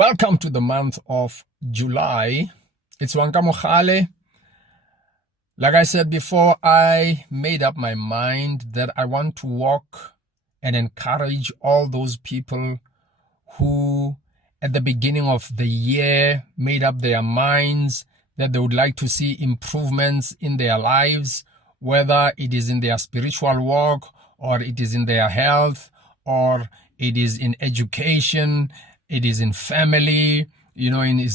Welcome to the month of July. It's Wanka Mogale. Like I said before, I made up my mind that I want to walk and encourage all those people who at the beginning of the year made up their minds that they would like to see improvements in their lives, whether it is in their spiritual walk or it is in their health or it is in education, it is in family, in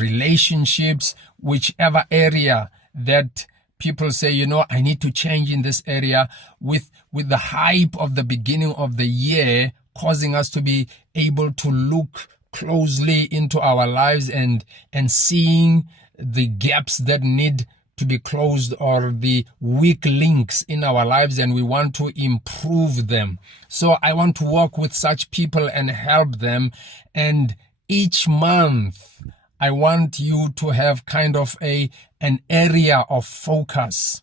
relationships, whichever area that people say, I need to change in this area, with the hype of the beginning of the year causing us to be able to look closely into our lives and seeing the gaps that need to be closed or the weak links in our lives, and we want to improve them. So I want to work with such people and help them. And each month I want you to have kind of an area of focus.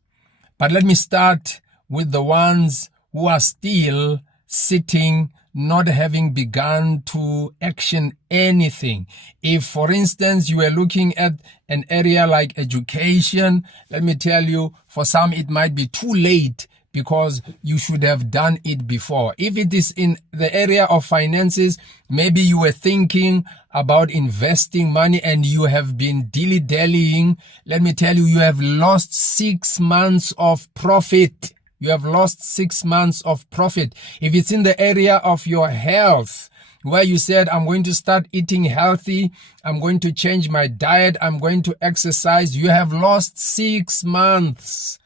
But let me start with the ones who are still sitting, not having begun to action anything. If, for instance, you are looking at an area like education, let me tell you, for some it might be too late because you should have done it before. If it is in the area of finances, maybe you were thinking about investing money and you have been dilly-dallying. Let me tell you, you have lost 6 months of profit. You have lost 6 months of profit. If it's in the area of your health, where you said, I'm going to start eating healthy, I'm going to change my diet, I'm going to exercise, you have lost 6 months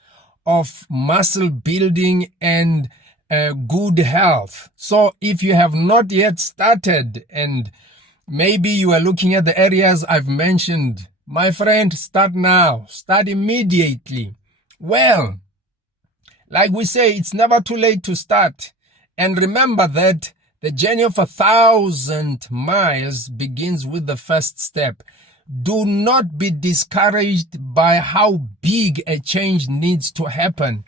of muscle building and good health. So if you have not yet started, and maybe you are looking at the areas I've mentioned, my friend, start now, start immediately. Well, like we say, it's never too late to start. And remember that the journey of 1,000 miles begins with the first step. Do not be discouraged by how big a change needs to happen,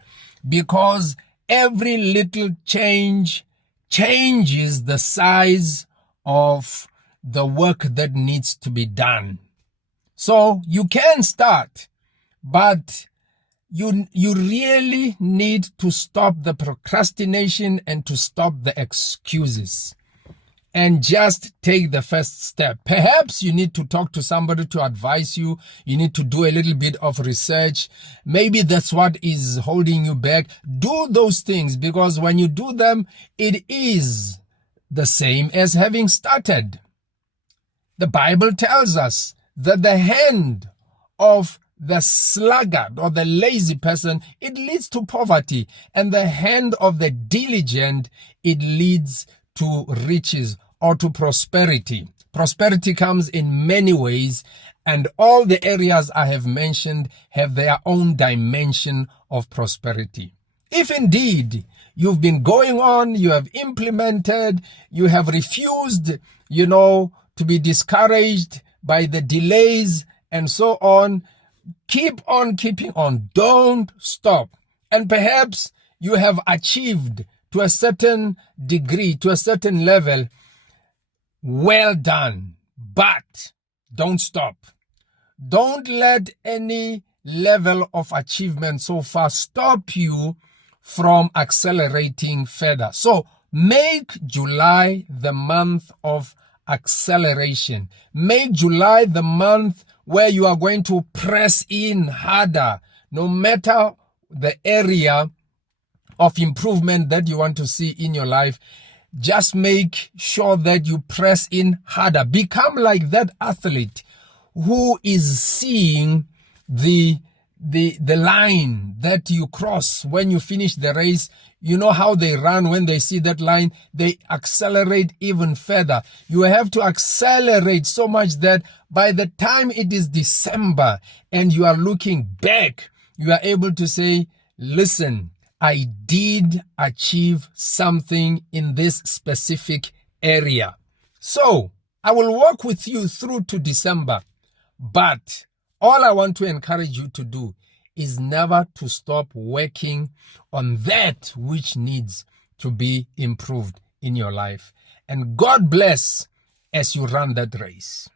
because every little change changes the size of the work that needs to be done. So you can start, but you really need to stop the procrastination and to stop the excuses and just take the first step. Perhaps you need to talk to somebody to advise you. You need to do a little bit of research. Maybe that's what is holding you back. Do those things, because when you do them, it is the same as having started. The Bible tells us that the hand of the sluggard or the lazy person, it leads to poverty, and the hand of the diligent, it leads to riches or to prosperity. Prosperity comes in many ways, and all the areas I have mentioned have their own dimension of prosperity. If indeed you've been going on, you have implemented, you have refused, to be discouraged by the delays and so on, keep on keeping on. Don't stop. And perhaps you have achieved to a certain degree, to a certain level. Well done. But don't stop. Don't let any level of achievement so far stop you from accelerating further. So make July the month of acceleration. Make July the month where you are going to press in harder, no matter the area of improvement that you want to see in your life. Just make sure that you press in harder. Become like that athlete who is seeing the line that you cross when you finish the race. You know how they run when they see that line, they accelerate even further. You have to accelerate so much that by the time it is December and you are looking back, you are able to say, listen, I did achieve something in this specific area. So I will walk with you through to December, but all I want to encourage you to do is never to stop working on that which needs to be improved in your life. And God bless as you run that race.